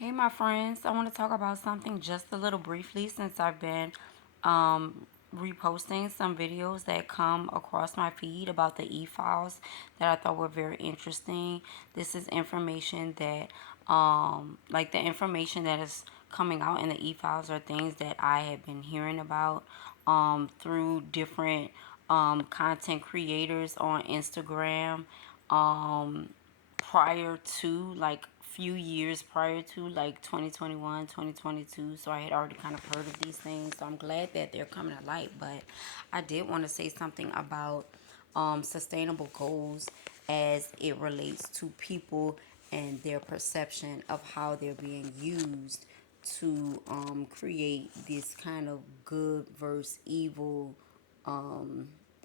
Hey, my friends, I want to talk about something just a little briefly since I've been reposting some videos that come across my feed about the e-files that I thought were very interesting. This is information that, like the information that is coming out in the e-files are things that I have been hearing about through different content creators on Instagram. Prior to like few years prior to like 2021, 2022, so I had already kind of heard of these things, so I'm glad that they're coming to light. But I did want to say something about sustainable goals as it relates to people and their perception of how they're being used to create this kind of good versus evil,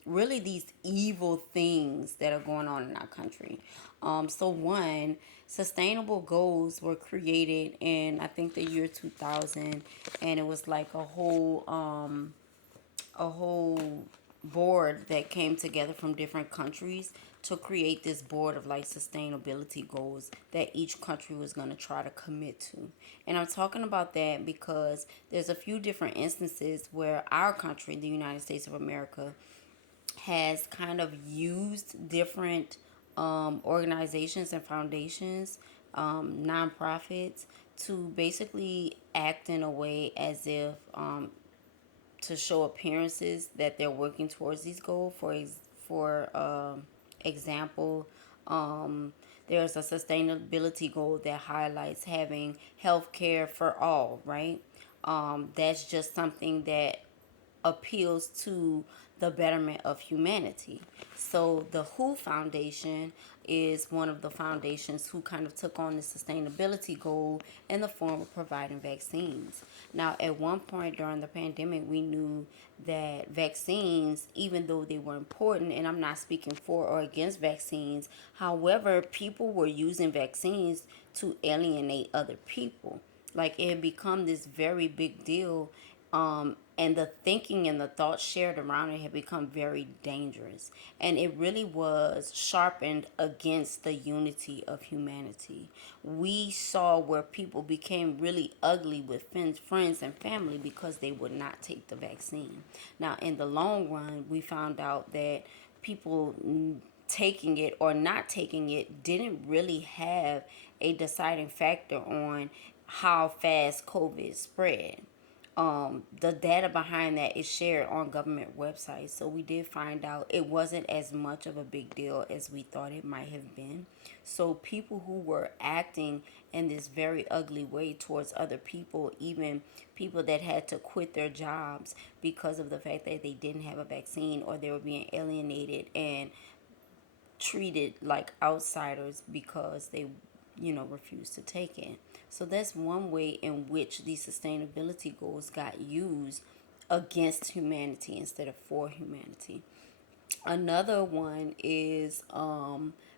really these evil things that are going on in our country. So one, sustainable goals were created in I think the year 2000, and it was like a whole board that came together from different countries to create this board of like sustainability goals that each country was going to try to commit to. And I'm talking about that because there's a few different instances where our country, the United States of America, has kind of used different organizations and foundations, nonprofits, to basically act in a way as if to show appearances that they're working towards these goals. For example, there's a sustainability goal that highlights having health care for all, right? That's just something that appeals to the betterment of humanity. So the WHO Foundation is one of the foundations who kind of took on the sustainability goal in the form of providing vaccines. Now, at one point during the pandemic, we knew that vaccines, even though they were important, and I'm not speaking for or against vaccines, however, people were using vaccines to alienate other people. Like it had become this very big deal, and the thinking and the thoughts shared around it had become very dangerous, and it really was sharpened against the unity of humanity. We saw where people became really ugly with friends and family because they would not take the vaccine. Now in the long run, we found out that people taking it or not taking it didn't really have a deciding factor on how fast COVID spread. The data behind that is shared on government websites. So we did find out it wasn't as much of a big deal as we thought it might have been. So people who were acting in this very ugly way towards other people, even people that had to quit their jobs because of the fact that they didn't have a vaccine, or they were being alienated and treated like outsiders because they refuse to take it. So that's one way in which these sustainability goals got used against humanity instead of for humanity. Another one is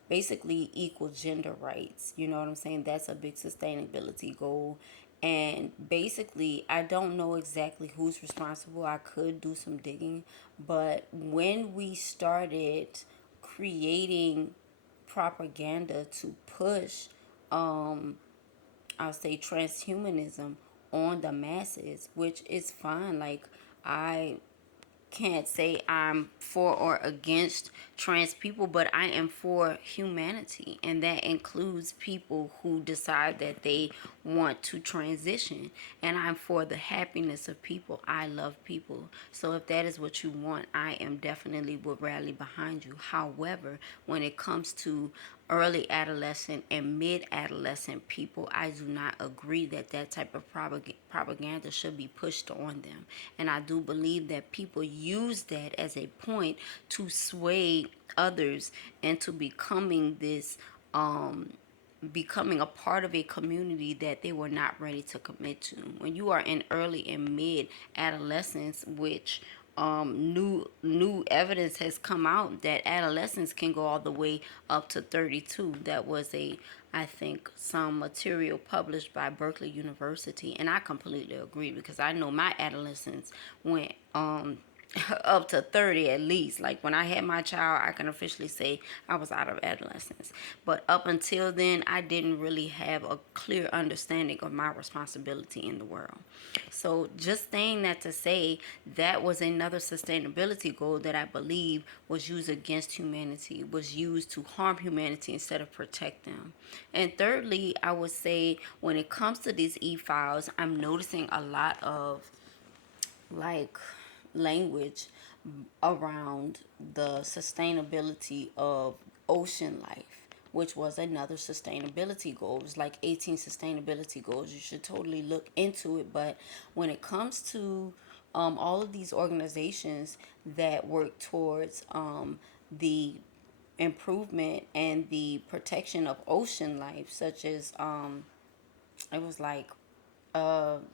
basically equal gender rights. You know what I'm saying? That's a big sustainability goal. And basically, I don't know exactly who's responsible. I could do some digging. But when we started creating propaganda to push, I'll say, transhumanism on the masses, which is fine. Like, I can't say I'm for or against trans people, but I am for humanity, and that includes people who decide that they want to transition. And I'm for the happiness of people. I love people. So if that is what you want, I am definitely will rally behind you. However, when it comes to early adolescent and mid-adolescent people, I do not agree that that type of propaganda should be pushed on them. And I do believe that people use that as a point to sway others into becoming a part of a community that they were not ready to commit to. When you are in early and mid adolescence, which new evidence has come out that adolescents can go all the way up to 32. That was I think some material published by Berkeley University, and I completely agree because I know my adolescence went up to 30 at least. Like when I had my child, I can officially say I was out of adolescence. But up until then, I didn't really have a clear understanding of my responsibility in the world. So just saying that to say that was another sustainability goal that I believe was used against humanity, was used to harm humanity instead of protect them. And thirdly, I would say when it comes to these e-files, I'm noticing a lot of like language around the sustainability of ocean life, which was another sustainability goal. It was like 18 sustainability goals. You should totally look into it. But when it comes to all of these organizations that work towards the improvement and the protection of ocean life, such as it was like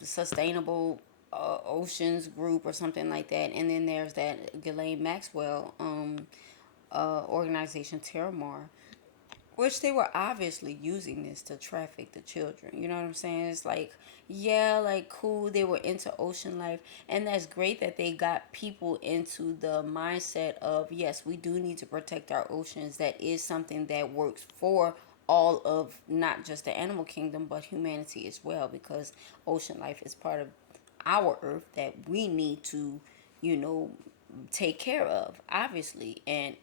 sustainable oceans group or something like that, and then there's that Gislaine Maxwell organization Terra, which they were obviously using this to traffic the children. You know what I'm saying? It's like, yeah, like cool, they were into ocean life, and that's great that they got people into the mindset of yes, we do need to protect our oceans. That is something that works for all of not just the animal kingdom but humanity as well, because ocean life is part of our earth that we need to, you know, take care of, obviously. And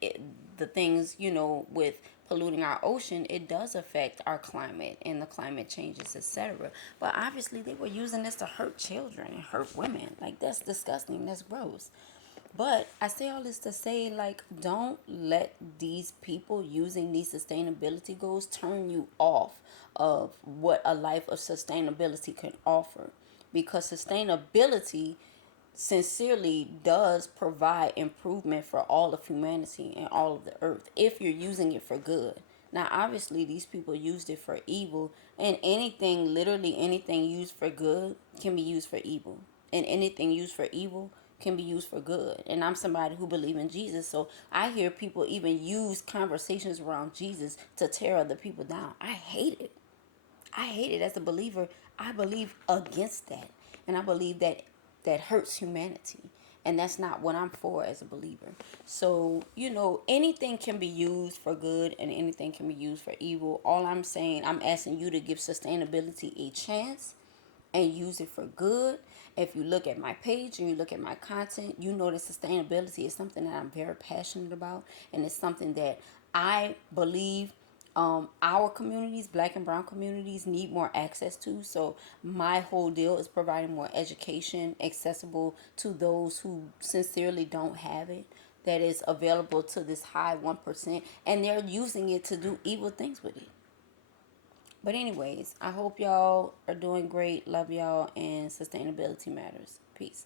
the things, with polluting our ocean, it does affect our climate and the climate changes, etc. But obviously they were using this to hurt children and hurt women. Like, that's disgusting, that's gross. But I say all this to say, like, don't let these people using these sustainability goals turn you off of what a life of sustainability can offer, because sustainability sincerely does provide improvement for all of humanity and all of the earth if you're using it for good. Now, obviously, these people used it for evil, and anything, literally anything used for good can be used for evil, and anything used for evil can be used for good. And I'm somebody who believes in Jesus, so I hear people even use conversations around Jesus to tear other people down. I hate it. I hate it. As a believer, I believe against that. And I believe that that hurts humanity. And that's not what I'm for as a believer. So, anything can be used for good and anything can be used for evil. All I'm saying, I'm asking you to give sustainability a chance and use it for good. If you look at my page and you look at my content, you know that sustainability is something that I'm very passionate about, and it's something that I believe our communities, black and brown communities, need more access to. So my whole deal is providing more education accessible to those who sincerely don't have it, that is available to this high 1%, and they're using it to do evil things with it. But anyways, I hope y'all are doing great. Love y'all, and sustainability matters. Peace.